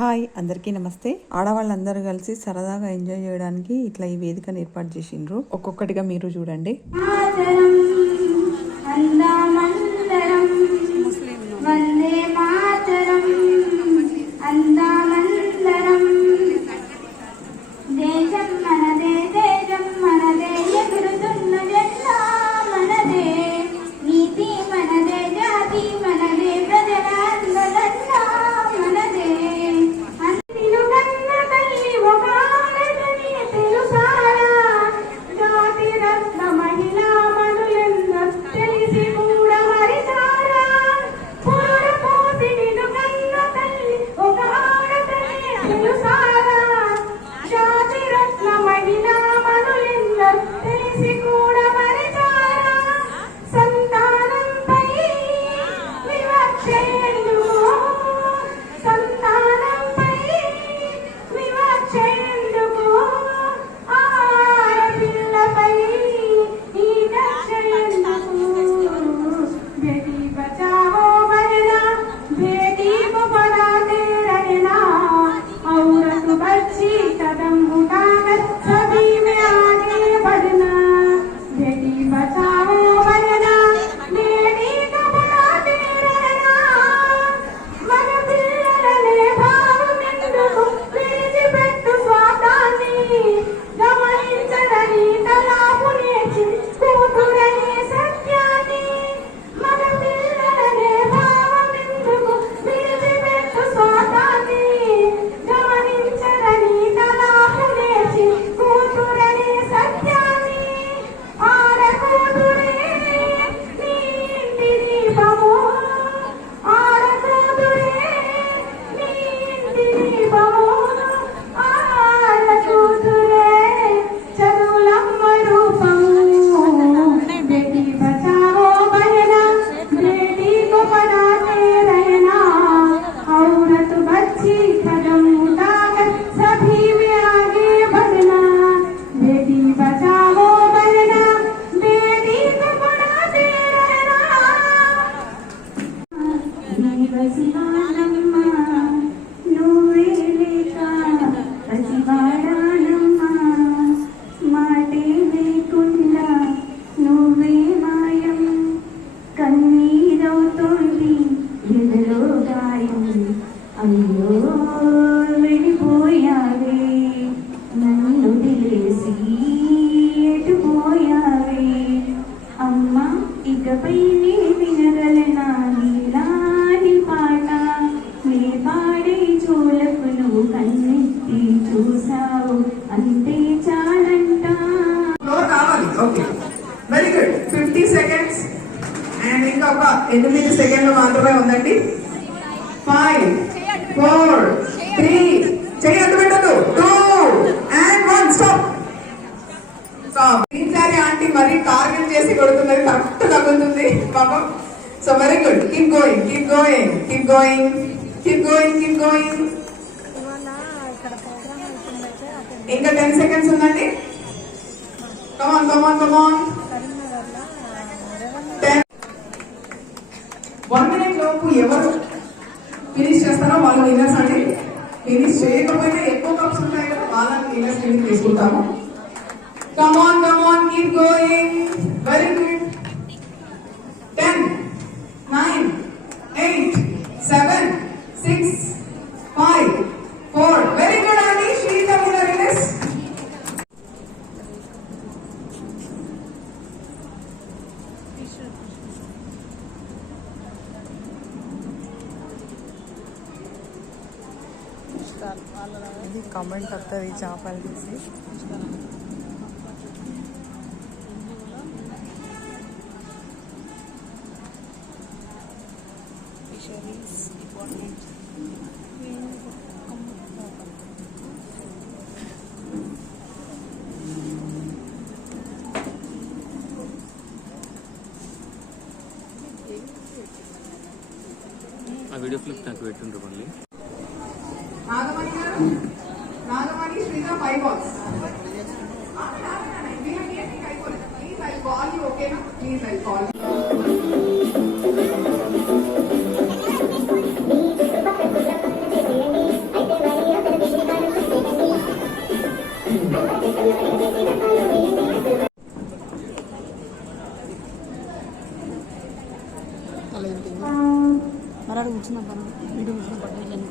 Hi అందరికీ నమస్తే. ఆడవాళ్ళందరూ కలిసి సరదాగా ఎంజాయ్ చేయడానికి ఇట్లా ఈ వేదికను ఏర్పాటు చేసిండ్రు. ఒక్కొక్కటిగా మీరు చూడండి. Because he fifty seconds and ఇంకా ఒక ఎనిమిది సెకండ్లు మాత్రమే ఉందండి. ఫైవ్ ఫోర్ త్రీ చెయ్యి పెట్టదు టూ అండ్ వన్ స్టాప్ ఈసారి ఆంటీ మరీ టార్గెట్ చేసి కొడుతున్నది కరెక్ట్ తగ్గుతుంది పాపం. So very good keep going keep going keep going keep going keep going ఇంకా టెన్ సెకండ్స్ ఉందండి. Come on come on come on one minute లోపు ఎవరు ఫినిష్ చేస్తారో వాళ్ళు విన్నర్స్ అండి. ఫినిష్ చేయకపోయినా ఎక్కువ కప్స్ ఉన్నాయి కదా వాళ్ళని విన్నర్స్ కింద తీసుకుంటాము. Come on come on keep going very good ten nine eight seven six five four very good అండి శ్రీత విన్నర్ విన్నర్స్ ఇది కమెంట్ వస్తుంది చేపలు తీసి. ఆ వీడియో క్లిప్ నాకు పెట్టుండ్రు మళ్ళీ. నాగమణి గారు? Nagamani Sreeja five balls please I call you ఓకేనా ప్లీజ్ ఐ కాల్ మరాడు కూర్చున్నా. పర్వాలేదు వీడియో కూర్చున్న పర్వాలేదు